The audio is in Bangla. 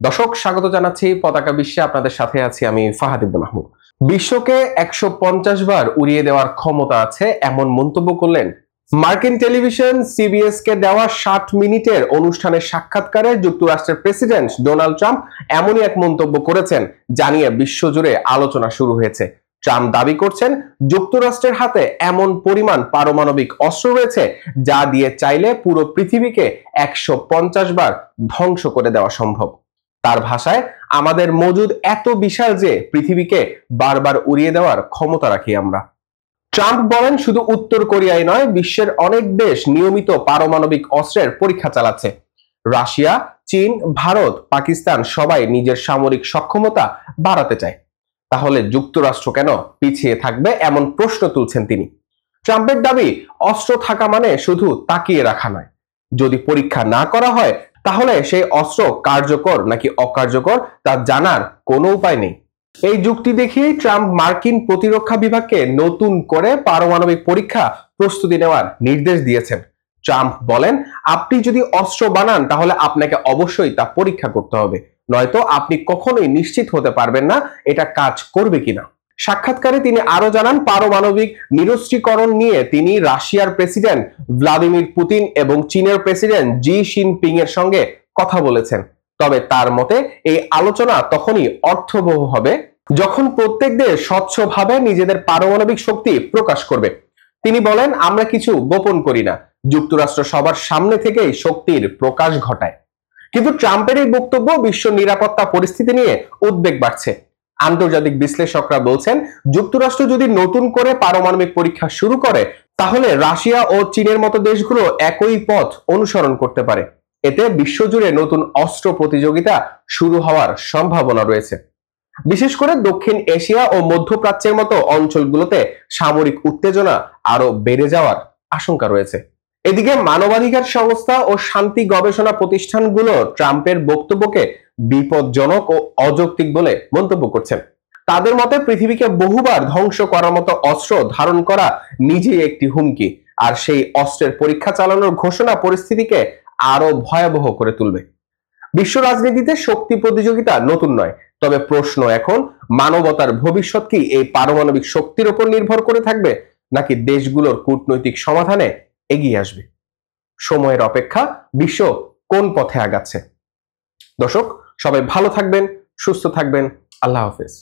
দর্শক স্বাগত জানাচ্ছি পতাকা বিশ্বে। আপনাদের সাথে আছি আমি ফাহাদ ইবনে মাহমুদ। বিশ্বকে ১৫০ বার উড়িয়ে দেওয়ার ক্ষমতা আছে এমন মন্তব্য করলেন মার্কিন টেলিভিশন সিবিএস কে দেওয়া ৬০ মিনিটের অনুষ্ঠানের সাক্ষাৎকারে যুক্তরাষ্ট্রের প্রেসিডেন্ট ডোনাল্ড ট্রাম্প এমনই এক মন্তব্য করেছেন, জানিয়ে বিশ্বজুড়ে আলোচনা শুরু হয়েছে। ট্রাম্প দাবি করছেন যুক্তরাষ্ট্রের হাতে এমন পরিমাণ পারমাণবিক অস্ত্র রয়েছে যা দিয়ে চাইলে পুরো পৃথিবীকে ১৫০ বার ধ্বংস করে দেওয়া সম্ভব। তার ভাষায়, আমাদের মজুদ এত বিশাল যে পৃথিবীকে বারবার উড়িয়ে দেওয়ার ক্ষমতা রাখি আমরা। ট্রাম্প বলেন, শুধু উত্তর কোরিয়াই নয়, বিশ্বের অনেক দেশ নিয়মিত পারমাণবিক অস্ত্রের পরীক্ষা চালাচ্ছে। রাশিয়া, চীন, ভারত, পাকিস্তান সবাই নিজের সামরিক সক্ষমতা বাড়াতে চায়। তাহলে যুক্তরাষ্ট্র কেন পিছিয়ে থাকবে, এমন প্রশ্ন তুলছেন তিনি। ট্রাম্পের দাবি, অস্ত্র থাকা মানে শুধু তাকিয়ে রাখা নয়। যদি পরীক্ষা না করা হয় তাহলে সেই অস্ত্র কার্যকর নাকি অকার্যকর তা জানার কোনো উপায় নেই। এই যুক্তি দেখিয়েই ট্রাম্প মার্কিন প্রতিরক্ষা বিভাগকে নতুন করে পারমাণবিক পরীক্ষা প্রস্তুতি নেওয়ার নির্দেশ দিয়েছেন। ট্রাম্প বলেন, আপনি যদি অস্ত্র বানান তাহলে আপনাকে অবশ্যই তা পরীক্ষা করতে হবে, নয়তো আপনি কখনোই নিশ্চিত হতে পারবেন না এটা কাজ করবে কিনা। সাক্ষাৎকারে তিনি আরো জানান, পারমাণবিক নিরস্ত্রীকরণ নিয়ে তিনি রাশিয়ার প্রেসিডেন্ট ভ্লাদিমির পুতিন এবং চীনের প্রেসিডেন্ট জি জিনপিং এর সঙ্গে কথা বলেছেন। তবে তার মতে এই আলোচনা তখনই অর্থবহ হবে যখন প্রত্যেক দেশ স্বচ্ছভাবে নিজেদের পারমাণবিক শক্তি প্রকাশ করবে। তিনি বলেন, আমরা কিছু গোপন করি না, যুক্তরাষ্ট্র সবার সামনে থেকেই শক্তির প্রকাশ ঘটায়। কিন্তু ট্রাম্পের এই বক্তব্য বিশ্ব নিরাপত্তা পরিস্থিতি নিয়ে উদ্বেগ বাড়ছে। আন্তর্জাতিক বিশ্লেষকরা বলছেন, যুক্তরাষ্ট্র যদি নতুন করে পারমাণবিক পরীক্ষা শুরু করে তাহলে রাশিয়া ও চীনের মতো দেশগুলো একই পথ অনুসরণ করতে পারে। এতে বিশ্বজুড়ে নতুন অস্ত্র প্রতিযোগিতা শুরু হওয়ার সম্ভাবনা রয়েছে। বিশেষ করে দক্ষিণ এশিয়া ও মধ্যপ্রাচ্যের মতো অঞ্চলগুলোতে সামরিক উত্তেজনা আরো বেড়ে যাওয়ার আশঙ্কা রয়েছে। এদিকে মানবাধিকার সংস্থা ও শান্তি গবেষণা প্রতিষ্ঠানগুলো ট্রাম্পের বক্তব্যকে বিপজ্জনক ও অযৌক্তিক বলে মন্তব্য করছেন। তাদের মতে, পৃথিবীকে বহুবার ধ্বংস করার মতো অস্ত্র ধারণ করা নিজেই একটি হুমকি, আর সেই অস্ত্রের পরীক্ষা চালানোর ঘোষণা পরিস্থিতিকে আরো ভয়াবহ করে তুলবে। বিশ্ব রাজনীতিতে শক্তি প্রতিযোগিতা নতুন নয়, তবে প্রশ্ন এখন, মানবতার ভবিষ্যৎ কি এই পারমাণবিক শক্তির উপর নির্ভর করে থাকবে, নাকি দেশগুলোর কূটনৈতিক সমাধানে এগিয়ে আসবে? সময়ের অপেক্ষা, বিশ্ব কোন পথে আগাচ্ছে। দর্শক, সবাই ভালো থাকবেন, সুস্থ থাকবেন। আল্লাহ হাফেজ।